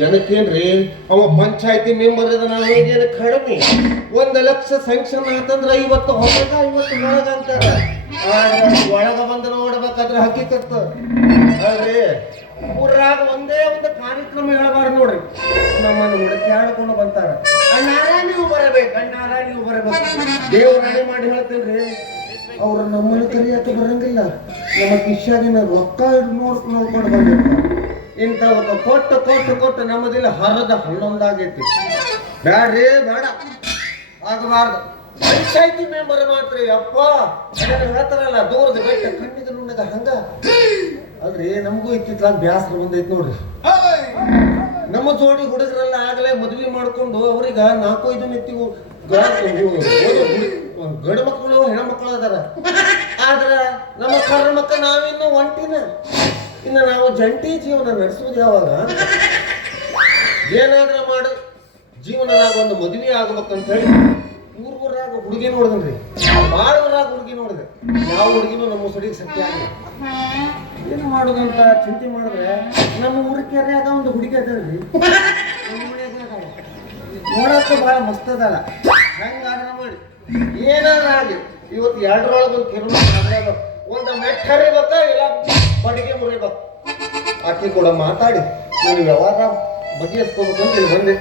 ಜನಕ್ಕೇನ್ರಿ ಅವ ಪಂಚಾಯತಿ ಮೆಂಬರ್ ಅದ ನಾವೇನು ಕಡಿಮೆ 1 ಲಕ್ಷ ಸ್ಯಾಂಕ್ಷನ್ ಆತಂದ್ರ 50 ಹೊರಗ 50 ಒಳಗ ಅಂತಾರ. ಒಳಗ ಬಂದ ನೋಡ್ಬೇಕಾದ್ರೆ ಹಕ್ಕಿಕತ್ತ ಅಲ್ರಿ. ಊರಾಗ ಒಂದೇ ಒಂದು ಕಾರ್ಯಕ್ರಮ ಹೇಳಬಾರ್ದು ನೋಡ್ರಿ, ನಮ್ಮನ್ನು ಹುಡುಕ್ಯಾಡ್ಕೊಂಡು ಬಂತಾರ. ಅಣ್ಣಾರ ನೀವು ಬರಬೇಕು, ಅಣ್ಣಾರ ನೀವು ಬರಬೇಕು. ದೇವರಾಣಿ ಮಾಡಿ ಹೇಳ್ತೇನ್ರಿ, ಅವ್ರು ನಮ್ಮನ್ನು ಕರಿಯಕ್ಕೆ ಬರಂಗಿಲ್ಲ. ನಮ್ಮ ಕಿಶಾಗಿನ ರೊಕ್ಕ ನೋಡ್ಕೊಂಡು ಬಂದಿರ್ತಾರೆ. ಇಂಥವತ್ತು ಕೊಟ್ಟು ನಮ್ಮದಿಲ್ಲ ಹರದ ಹನ್ನೊಂದಾಗೈತಿ. ಬ್ಯಾಡ್ರಿ, ಬೇಡ, ಆಗಬಾರ್ದು. ಪಂಚಾಯತಿ ಮೆಂಬರ್ ಮಾತ್ರ ಅಪ್ಪ ಹೇಳ್ತಾರಲ್ಲ, ದೂರದ ಬೆಟ್ಟ ಕಣ್ಣಿಗೆ ನುಣ್ಣಗ ಹಂಗ ಅಲ್ರಿ. ನಮಗೂ ಇತ್ತಿತ್ತಲಾಗ ಬ್ಯಾಸರ ಬಂದೈತಿ ನೋಡ್ರಿ. ನಮ್ಮ ಜೋಡಿ ಹುಡುಗರೆಲ್ಲ ಆಗಲೇ ಮದ್ವಿ ಮಾಡ್ಕೊಂಡು ಅವ್ರೀಗ 4-5 ನೆತ್ತಿಗೂ ಗಂಡು ಮಕ್ಕಳು ಹೆಣ್ಮಕ್ಳು ಅದಾರ. ಆದ್ರ ನಮ್ಮ ಕರ್ಮಕ್ಕ ನಾವಿನ್ನು ಒಂಟಿನ, ಇನ್ನು ನಾವು ಜಂಟಿ ಜೀವನ ನಡೆಸುವುದು ಯಾವಾಗ? ಏನಾದ್ರ ಮಾಡಿ ಜೀವನದಾಗ ಒಂದು ಮದುವೆ ಆಗ್ಬೇಕಂತ ಹೇಳಿ ಊರಾಗ ಹುಡುಗಿ ನೋಡಿದ್ರಿ, ಬಾಳೂರಾಗ ಹುಡುಗಿ ನೋಡಿದೆ. ಯಾವ ಹುಡುಗಿನೂ ನಮ್ಮ ಸಡಿಗೆ ಸತ್ಯ ಆಗಿ ಏನು ಮಾಡೋದಂತ ಚಿಂತೆ ಮಾಡಿದ್ರೆ ನಮ್ಮ ಊರ ಕೆರೆಯಾಗ ಒಂದು ಹುಡುಗಿ ಅದಲ್ರಿ, ನೋಡಕ್ಕೆ ಬಹಳ ಮಸ್ತ್ ಅದಲ್ಲ. ಹೆಂಗಾರ ಮಾಡಿ ಏನಾರ ಆಗಲಿ ಇವತ್ತು 2ರೊಳಗೆ ಒಂದು ಕಿರು ಒಂದು ಮೆಟ್ ಹರಿಬೇಕ, ಇಲ್ಲ ಬಡಿಗೆ ಮುರಿಬೇಕು. ಆಕೆ ಕೂಡ ಮಾತಾಡಿ ನಾನು ವ್ಯವಹಾರ ಬಗೆಹರಿಸ್ಕೋಬೇಕಂತ ಬಂದೆ.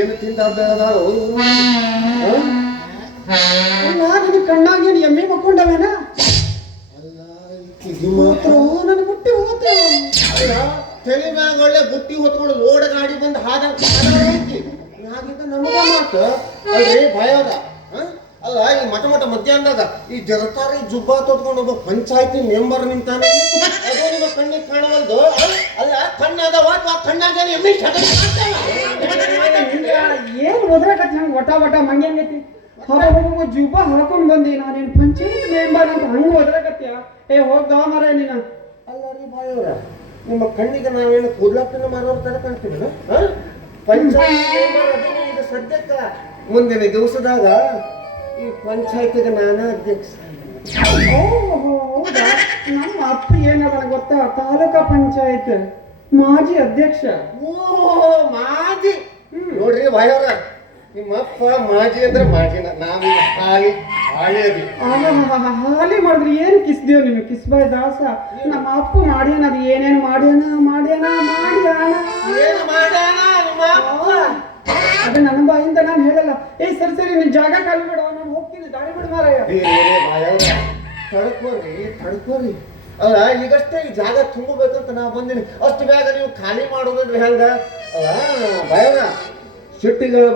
ಏನು ತಿಂದ ಕಣ್ಣಾಗೇನು ಎಮ್ಮೆ ಮಕ್ಕೊಂಡವೇನ? ನನ್ ಬುಟ್ಟಿ ಹೋಗ್ತೇ ತಲೆ ಮ್ಯಾಗ ಒಳ್ಳೆ ಬುಟ್ಟಿ ಹೊತ್ಕೊಂಡು ಲೋಡ ಗಾಡಿ ಬಂದು ಐತಿ. ಹಾಗಿದ್ದ ನಮಗ ಮಾತು ಅಲ್ರಿ ಭಯದ. ಅಲ್ಲ ಈ ಮಠ ಮಧ್ಯಾಹ್ನದಾಗ ಈ ಜಗತ್ತಾರಿ ಜುಬ್ಬ ತೊಟ್ಕೊಂಡು ಒಬ್ಬ ಪಂಚಾಯತಿ ಮೆಂಬರ್ ನಿಂತಾನೆ, ಅದು ನಿಮ್ಮ ಕಣ್ಣಿಗೆ ಕಾಣವಲ್ದು. ಅಲ್ಲ ಕಣ್ಣಾದವ ಕಣ್ಣಾಗ ಎಮ್ಮೆ ಏನ್ ಓದ್ರಾಕತ್ ನಂಗೆ ಒಟ ಮಂಗೇನೈತಿ. ಜುಬ್ಬ ಹಾಕೊಂಡ್ ಬಂದಿ, ನಾನೇನು ಪಂಚಾಯತ್ ಮೆಂಬರ್ ಅಂತ ಹಂಗ ಓದ್ರಾಕತ್ಯ? ಹೋಗ್ದ ಮರ ನೀನ. ಅಲ್ಲ ರೀ ಬಾಯವ್ರ, ನಿಮ್ಮ ಕಣ್ಣಿಗೆ ನಾವೇನು ಕೂದ್ಲಾಪಿನ ಮಾರೋರ್ ತರ ಕಾಣ್ತೀವಿ. ಪಂಚಾಯತ್ ಮೆಂಬರ್ ಅದು ಸದ್ಯಕ್ಕ ಮುಂದಿನ ದಿವಸದಾಗ ಈ ಪಂಚಾಯತಿಗೆ ನಾನು ಅಧ್ಯಕ್ಷ. ಹೌದಾ? ನಮ್ಮ ಅಪ್ಪ ಏನದ ಗೊತ್ತಾ, ತಾಲೂಕಾ ಪಂಚಾಯತ್ ಮಾಜಿ ಅಧ್ಯಕ್ಷ. ಓ ಮಾಜಿ. ನೋಡ್ರಿ ಬಾಯವ್ರ, ನಿಮ್ಮ ಅಪ್ಪ ಮಾಜಿ ಅಂದ್ರೆ ಮಾಜಿನ, ನಾವು ಹಾಲಿ ಹಾಲಿ ಮಾಡಿದ್ರಿ. ಏನು ಕಿಸ್ದೇವ್ ನೀನು? ಕಿಸ್ಬಾಯ್ ದಾಸ. ನಮ್ಮ ಅಪ್ಪ ಮಾಡ್ಯಾನ, ಅದು ಏನೇನು ಮಾಡ್ಯಾನ ಅದೇ ನನ್ನ ಬಾಯಿಂದ ನಾನು ಹೇಳಲ್ಲ. ಸರಿ ನಿನ್ ಜಾಗ ಖಾಲಿ ಬಿಡ, ನಾನು ಹೋಗ್ತೀನಿ, ದಾರಿ ಬಿಡ ಮಾರಾಯ. ತಡ್ಕೋರಿ. ಅಲ್ಲ ಈಗಷ್ಟೇ ಈ ಜಾಗ ತುಂಬಬೇಕಂತ ನಾ ಬಂದಿನಿ, ಅಷ್ಟು ಬೇಗ ನೀವು ಖಾಲಿ ಮಾಡೋದಂದ್ರೆ ಹೆಂಗ? ಅಲ್ಲ ಭಯವ್ರ, ಸಿಟ್ಟಿಗಳು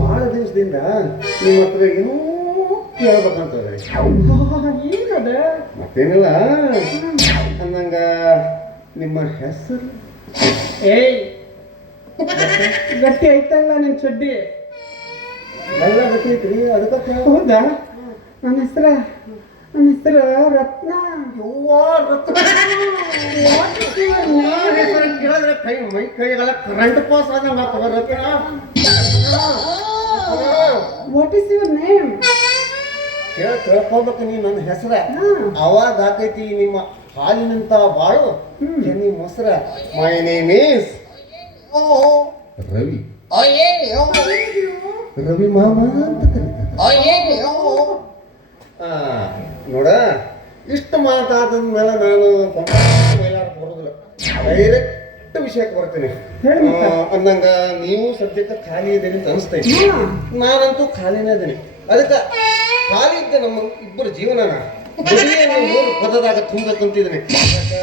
ಬಹಳ ದಿವಸದಿಂದ ನಿಮ್ಮ ಹತ್ರ ಏನೂ ಕೇಳ್ಬೇಕಂತದ್ರಿ. ಏನದ? ಮತ್ತೇನಿಲ್ಲ ಅಂದಂಗ ನಿಮ್ಮ ಹೆಸರು ಗಟ್ಟಿ ಐತಲ್ಲ ನಿನ್ ಚಡ್ಡಿ ಎಲ್ಲ ಗಟ್ಟಿ ಐತ್ರಿ, ಅದಕ್ಕೆ. ಹೌದಾ? ನನ್ನ ಹೆಸರು ರತ್ನ. ಕೇಳಿದ್ರೆ ಕೈಗಳ ಕರೆಂಟ್ ಪಾಸ್ ಆದಂಗ ರತ್ನ. What is your name? ತಿಳ್ಕೊಬೇಕು ನೀ ನನ್ನ ಹೆಸರ. ಅವಾಗ ಹಾಕೈತಿ ನಿಮ್ಮ ಹಾಲಿನಂತ ಬಾಳು ಚೆನ್ನಿ ಮೊಸರ. My name is Ravi. Ravi ಮಾಮ ಅಂತ ಕರೀತಾರೆ. ನೋಡ, ಇಷ್ಟು ಮಾತಾದ ಮೇಲೆ ನಾನು ಮೈಲಾರ ಬರೋದಿಲ್ಲ. ಡೈರೆಕ್ಟ್ ದೊಡ್ಡ ವಿಷಯಕ್ಕೆ ಬರ್ತೀನಿ. ಹೇಳಿ ಮತ್ತೆ. ಅಂದಂಗ ನೀವು ಸದ್ಯಕ್ಕೆ ಖಾಲಿ ಇದ್ದೀರಿ ಅಂತ ಅನಿಸ್ತೈತಿ. ನಾನಂತೂ ಖಾಲಿನೇ ಇದ್ದೀನಿ. ಅದಕ್ಕೆ ಖಾಲಿ ಇದ್ದ ನಮ್ಮ ಇಬ್ಬರ ಜೀವನನ ಮದುವೆಯನ್ನು 3 ಪದದಾಗ ತುಂಬಬೇಕಂತಿದ್ದೀನಿ. ಅದಕ್ಕೆ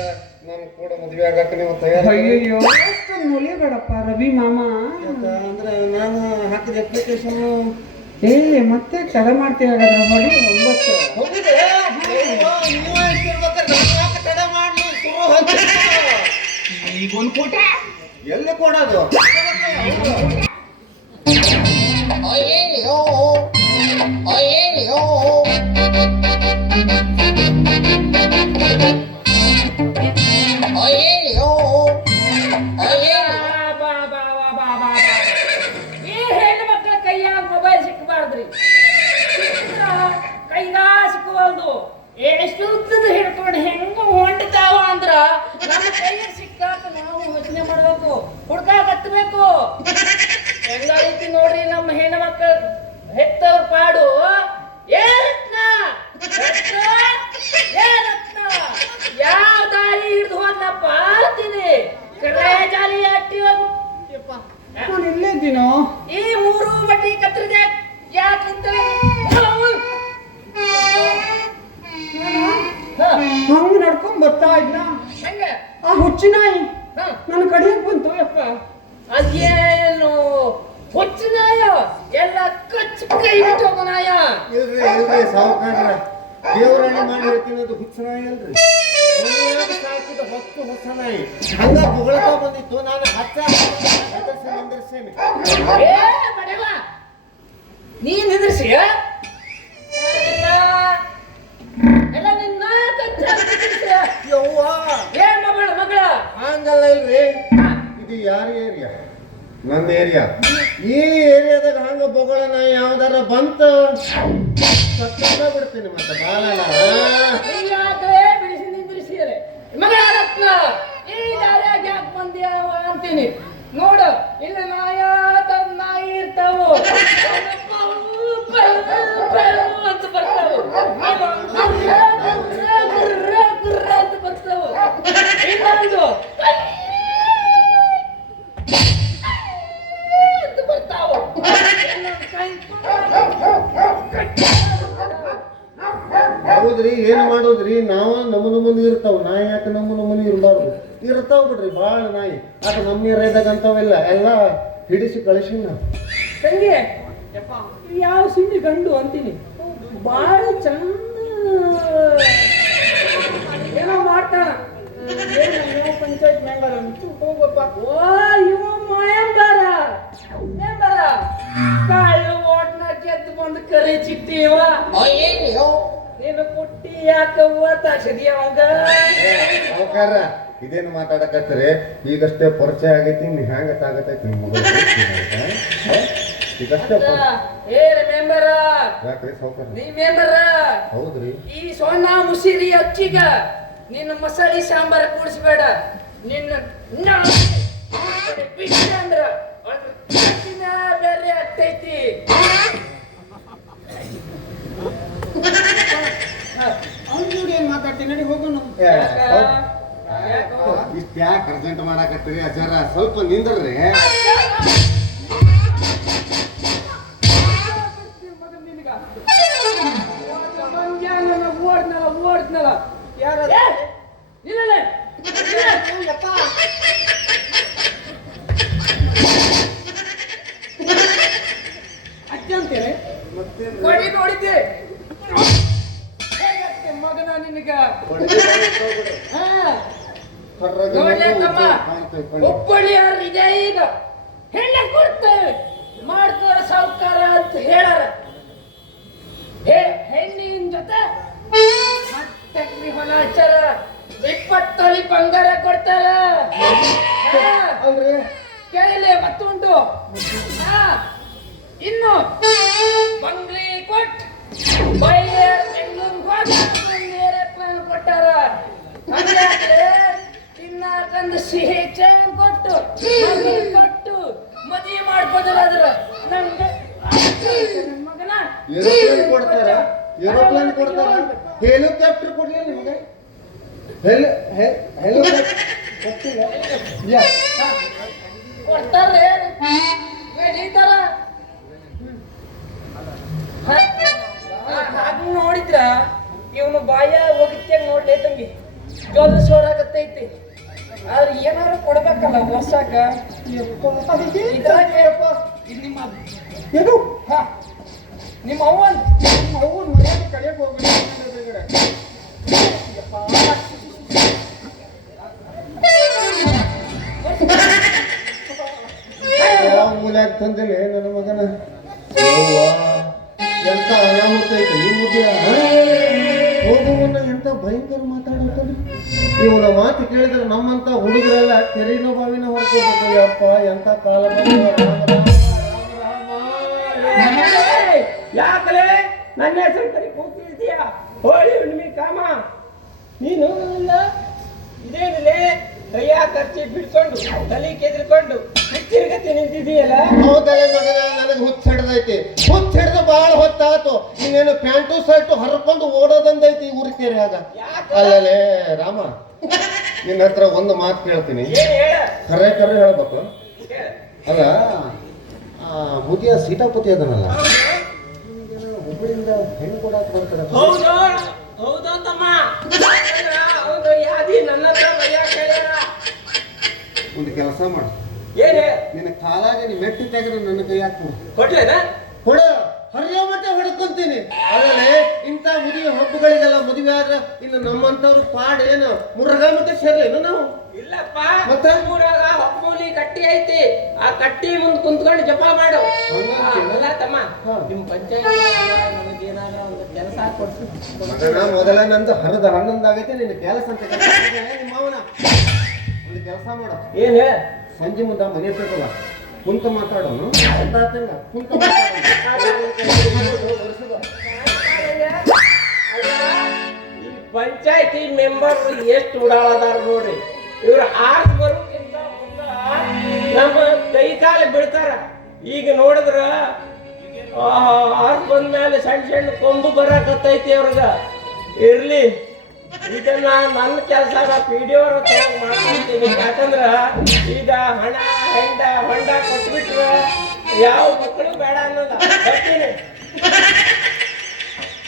ನಾನು ಕೂಡ ಮದುವೆ ಆಗಕ್ಕೆ ನೀವು ತಯಾರಿ? ಅಯ್ಯಯ್ಯೋ ಅಷ್ಟೊಂದು ಮುಳಿಬೇಡಪ್ಪ ರವಿ ಮಾಮ. ಅಂದ್ರೆ ನಾನು ಹಾಕಿದ ಅಪ್ಲಿಕೇಶನ್ ಮತ್ತೆ ತಡ ಮಾಡ್ತೀವಿ ಹಾಗಾದ್ರೆ. ಹೊಡಿ 9 ಎಲ್ಲಿ ಕೊಡೋದು? ಕೈಯಾಗ ಮೊಬೈಲ್ ಸಿಕ್ಕಬಾರ್ದ್ರಿ. ಕೈಗ ಸಿಕ್ಕಬಾರ್ದು. ಎಷ್ಟು ಉದ್ದದ ಹಿಡ್ಕೊಂಡು ಹೆಂಗ ಹೊಂಟಾವ ಅಂದ್ರ ನಮ್ಮ ಕೈಯ ಸಿಕ್ಕಾಕ ನಾವು ಯೋಚನೆ ಮಾಡ್ಬೇಕು, ಹುಡ್ಕಾಕ ಹತ್ಬೇಕು. ಎಲ್ಲ ರೀತಿ ನೋಡ್ರಿ ನಮ್ಮ ಹೆಣ್ಣು ಮಕ್ಕಳು ಹೆತ್ತವ್ರ ಪಾಡು. ಏ ರತ್ನ, ರತ್ನ, ಏ ರತ್ನ, ಯಾವ ದಾರಿ ಹಿಡಿದು ಹೋದ್ನಪ್ಪ ಅಂತೀನಿ. ಕರೆ ಜಾಲಿ ಆಕ್ಟಿವ್ ನಾನು ಇಲ್ಲೇ ಇದ್ದೀನೋ. ಈ 3 ಬಟ್ಟಿ ಕತ್ರಿದೆ ಯಾಕಂತ ಹಂಗ ನಡ್ಕೊಂಡ್ ಬರ್ತಾ ಇದ್ನ ಹೆಂಗ ಆ ಹುಚ್ಚಿ ನಾಯಿ ನನ್ನ ಕಡೆಗೆ ಬಂತು. ಯಪ್ಪ ಅದೇನು ಹುಚ್ಚಿನಾಯ ಎಲ್ಲ ಕಚ್ಚ ಕೈ ಬಿಟ್ಟು ನಾಯ. ಇಲ್ರಿ ಸಾವುಕಾರ, ದೇವರಾಣಿ ಮಾಡಿ ಹೇಳ್ತೀನಿ, ಅದು ಹುಚ್ಚನಾಯಿ ಅಲ್ರಿ. ಸಾಕಿದ ಹೊಸ ನಾಯಿ ಹಂಗ ಬುಗಳಕ ಬಂದಿತ್ತು. ನಾನು ನಿಂದಿರ್ಸೇನೆ. ಏ ಬಡವ ನೀನ್ ನಿಂದ್ರಿಸಿ ಎಲ್ಲ ನಿನ್ನ ಕಚ್ಚ ಯವ್ವ ಏ ಮಗಳ ಹಂಗಲ್ಲ ಇಲ್ರಿ. ಇದು ಯಾರ ಏರಿಯಾ? ನನ್ನ ಏರಿಯಾ. ಈ ಏರಿಯಾದಾಗ ಹಂಗ ಬೊಗಳ ನಾಯಿ ಯಾವ್ದಾರ ಬಂತ ಸತ್ತ ಬಿಡ್ತೀನಿ. ಮತ್ತೆ ಬಾಲಲ್ಲ ಯಾಕೆ ಬಿಡಿಸಿ ನಿಂದ್ರಿಸಿ ಮಗಳ ರತ್ನ ಈ ದಾರ್ಯಾಗ ಯಾಕೆ ಬಂದ್ಯಾವ ಅಂತೀನಿ. ನೋಡು ಇಲ್ಲಿ ನಾಯಿ ಇರ್ತಾವು ಅಂತ ಬರ್ತಾವು, ಅಂತ ಬರ್ತಾವು. ಇನ್ನೊಂದು ಅಂತ ಬರ್ತಾವು. ಹೌದ್ರಿ, ಏನ್ ಮಾಡೋದ್ರಿ? ನಾವ ನಮೂನಿ ಇರ್ತಾವ. ನಾಯಿ ಯಾಕೆ ನಮೂನಿ ಇರಬಾರ್ದು? ಇರ್ತಾವ ಬಿಡ್ರಿ ಭಾಳ ನಾಯಿ. ಅದು ನಮ್ಮ ಏರಿಯಾದಾಗ ಅಂತವೆಲ್ಲ ಎಲ್ಲ ಹಿಡಿಸಿ ಕಳಿಸಿ ನಾ ತಂಗಿ ಯಾವ ಸಿಂಗಿ ಗಂಡು ಅಂತೀನಿ. ಬಾಳ ಚಂದ ಏನೋ ಮಾಡ್ತಾನ. ಪಂಚಾಯತ್ ಮೆಂಬರ್ ಹೋಗಪ್ಪ. ಓ ಇವ ಮೆಂಬರ ಕಾಳು ಓಟ್ನ ಗೆದ್ದು ಬಂದು ಕರೆ ಚಿಟ್ಟಿವ ನೀನು ಪುಟ್ಟಿ ಯಾಕವ್ವ ತಾಕ್ಷದಿ ಅವಂಗ. ಸಾವುಕಾರ ಇದೇನು ಮಾತಾಡಕತ್ತಾರೆ? ಈಗಷ್ಟೇ ಪರಿಚಯ ಆಗೈತಿ. ನೀ ಹ್ಯಾಂಗ ತಾಗತೈತಿ ನಿಮ್ಮ ಮಗಳು? ಈಗಷ್ಟೇ ಏ ಮೆಂಬರ ಯಾಕ್ರಿ ಸಾವುಕಾರ? ನೀ ಮೆಂಬರ ಹೌದ್ರಿ. ಈ ಸೊಣ್ಣ ಮುಸಿರಿ ಅಚ್ಚಿಗ ನಿನ್ನ ಮಸಾಲೆ ಸಾಂಬಾರ ಕೂಡಿಸ್ಬೇಡ. ನಿನ್ನ ಬಿಸಿ ಅಂದ್ರ ಬೇರೆ ಆಗ್ತೈತಿ. ಅವ್ನ ಜೋಡಿ ಏನ್ ಮಾತಾಡ್ತೀನಿ ನಡಿ ಹೋಗೋಣ. ಇಷ್ಟ ಯಾಕೆ ಅರ್ಜೆಂಟ್ ಮಾಡಾಕತ್ತೀರಿ? ಅಜ್ಜಾರ ಸ್ವಲ್ಪ ನಿಂದ್ರಿ. ಓಡ್ನಲ್ಲ ಯಾರ ಅಜ್ಜ ಅಂತೇನೆ ಕೊಡಿ ನೋಡಿದ್ದೆ ಮಗನ ನಿನಗ. ನೋಡ್ಲೆ ತಮ್ಮ, ಹುಬ್ಬಳ್ಳಿಯವ್ರ ಇದೆ ಈಗ ಹೆಣ್ಣ ಕೊಡ್ತೇವೆ ಮಾಡ್ತಾರ ಸಾವುಕಾರ ಅಂತ ಹೇಳಾರ. ಹೆಣ್ಣಿನ ಜೊತೆ ಹತ್ತಕ್ರಿ ಹೊಲ ಹಚ್ಚಾರ, 20 ತೊಲಿ ಬಂಗಾರ ಕೊಡ್ತಾರ. ಕೇಳಲೆ ಮತ್ತುಂಟು. ಇನ್ನು ಬಂಗ್ಲಿ ಕೊಟ್ಟು ಏರೋಪ್ಲೇನ್ ಕೊಟ್ಟಾರ. ತಿನ್ನಾಕಂದು ಸಿಹಿ ಚೈನ್ ಕೊಟ್ಟು ಮದುವೆ ಮಾಡ್ಕೋದ್ರ ನಂಗೆ ಮಗನ ಏರೋಪ್ಲೇನ್ ಕೊಡ್ತಾರ. ಏರೋಪ್ಲೇನ್ ಕೊಡ್ತಾರ. ಹೆಲಿಕಾಪ್ಟರ್ ಕೊಡ್ಲಿ ನಿಮ್ಗೆ? ಕೊಡ್ತಾರ್ರಿ ಬೆಳೀತಾರ ಹಾಗೆ ನೋಡಿದ್ರ ಇವನು ಬಾಯ ಹೋಗಿತ್ಯಾಗ ನೋಡ್ಲಿ ತಂಗಿ ಜೊಲ್ ಸೋರಾಗತ್ತೈತಿ ಆದ್ರೆ ಏನಾರು ಕೊಡ್ಬೇಕಲ್ಲ ವರ್ಷಾಕ ಇದ್ರಾಗ ಇದು ನಿಮ್ಮ ಏನು ಹಾ ನಿಮ್ಮ ಅವ್ವನ್ ಅವ್ನ ಮರ್ಯಾದೆ ಕಡೆಗೆ ಹೋಗ್ಬಿಡಿ ಯಾವ ಮೂಲ್ಯಾಗ ತಂದಿಲ್ಲ ನನ್ನ ಮಗನ ಯವ್ವ, ಎಂತ ಅನಾಹುತ ಐತೆ ಈ ಮುದ್ದೆ ಹೋಗುವನ್ನ ಎಂತ ಭಯಂಕರ ಮಾತಾಡುತ್ತಾನೆ ಇವನ ಮಾತು ಕೇಳಿದ್ರೆ ನಮ್ಮಂತ ಹುಡುಗರೆಲ್ಲ ಕೆರೆನೋ ಬಾವಿನ ಹೊರ್ಕೋಬೇಕು ಯಪ್ಪ ಎಂತ ಕಾಲ ಬಂತು ಯಾಕಲೇ ನನ್ನ ಹೆಸರು ಕರಿ ಕೂತಿದ್ಯಾ ಹೋಳಿ ಹುಣ್ಣಿಮೆ ಕಾಮ ನೀನು ಇಲ್ಲ ಇದೇನಿದೆ ಕೈಯ ಖರ್ಚಿ ಬಿಡ್ಕೊಂಡು ತಲೆ ಕೆದ್ರಿಕೊಂಡು ಹುಚ್ಚಿರ್ಗತಿ ನಿಂತಿದೀಯಲ್ಲ ಹೌದಲ್ಲ ಮಗನ ನನಗೆ ಹುಚ್ಚ ಹಿಡ್ದೈತಿ ಹುಚ್ಚ ಹಿಡ್ದು ಬಾಳ ಹೊತ್ತಾತು ಇನ್ನೇನು ಪ್ಯಾಂಟು ಶರ್ಟು ಹರ್ಕೊಂಡು ಓಡೋದಂದೈತಿ ಊರಿಕೆರೆ ಆಗ ಅಲ್ಲಲೇ ರಾಮ ನಿನ್ನ ಹತ್ರ ಒಂದು ಮಾತು ಕೇಳ್ತೀನಿ ಏನ್ ಹೇಳ ಕರೆ ಕರೆ ಹೇಳ್ಬೇಕು ಅಲ್ಲ ಮುದಿಯ ಸೀತಾಪತಿ ಅದನಲ್ಲ ಹುಬ್ಬಳ್ಳಿಯಿಂದ ಹೆಣ್ಣು ಕೊಡಕ್ ಬರ್ತಾರೆ ಹೌದು ಹೌದು ತಮ್ಮ ಹೌದು ಯಾದಿ ನನ್ನ ಹತ್ರ ಬೈಯಾಕ ಹೇಳ್ಯಾರ ಒಂದು ಕೆಲಸ ಮಾಡು ಏನ್ ನಿನ್ನ ಕಾಲಾಗ ನೀ ಮೆಟ್ಟಿ ತೆಗೆದ್ರೆ ನನ್ನ ಕೈ ಹಾಕು ಕೊಡ್ಲೇನ ಕೊಡ ಹರಿಯೋ ಮಟ್ಟ ಹೊಡ್ಕೊಂತೀನಿ ಅಲ್ಲೇ ಇಂಥ ಮದುವೆ ಹಬ್ಬಗಳಿಗೆಲ್ಲ ಮದುವೆ ಆದ್ರೆ ಇನ್ನು ನಮ್ಮಂತವ್ರು ಪಾಡ್ ಏನು ಮುರುಘ ಮತ್ತೆ ಸೇರ್ಲೇನು ನಾವು ಇಲ್ಲಪ್ಪ ಮತ್ತೆ? ಊರಾಗ ಹೊಕ್ಕೂಲಿ ಕಟ್ಟಿ ಐತಿ ಆ ಕಟ್ಟಿ ಮುಂದ್ ಕುಂತ್ಕೊಂಡು ಜಪ ಮಾಡು ಹಂಗಂತೀಯ? ಅಲ್ಲ ತಮ್ಮ ಹಾ. ನಿಮ್ ಪಂಚಾಯತ್ ನಮಗೇನಾದ್ರು ಒಂದು ಕೆಲಸ ಕೊಡ್ಸಿ ಮಗನ ಮೊದಲ ನಂದು ಹರಿದ ಹನ್ನೊಂದಾಗೈತೆ ನಿನ್ನ ಕೆಲಸ ಅಂತ ನಿಮ್ಮ ಮಾವನ ಒಂದು ಕೆಲಸ ಮಾಡ ಏನ್ ಹೇಳ ಸಂಜೆ ಮುಂದ ಮನೆ ಇರ್ತೈತಲ್ಲ ಕುಂತ ಮಾತಾಡೋನು ಕುಂತ ಈ ಪಂಚಾಯತಿ ಮೆಂಬರ್ ಎಷ್ಟು ಉಡಾಳದಾರ ನೋಡ್ರಿ ಇವ್ರ ಆರ್ಸ್ ಬರೋಕ್ಕಿಂತ ಮುಂದ ನಮ್ಮ ಕೈ ಕಾಲ ಬೀಳ್ತಾರ ಈಗ ನೋಡಿದ್ರ ಆರ್ಸ್ ಬಂದ್ಮೇಲೆ ಸಣ್ಣ ಸಣ್ಣ ಕೊಂಬು ಬರಾಕತ್ತೈತಿ ಅವ್ರಿಗ ಇರ್ಲಿ ಇದನ್ನ ನನ್ನ ಕೆಲಸ PDO ಮಾಡ್ಕೊಂತೀನಿ ಯಾಕಂದ್ರ ಈಗ ಹಣ ಹೆಂಡ ಹೊಂಡ ಕೊಟ್ಬಿಟ್ರ ಯಾವ ಮಕ್ಕಳು ಬೇಡ ಅನ್ನೋದ ಬರ್ತೀನಿ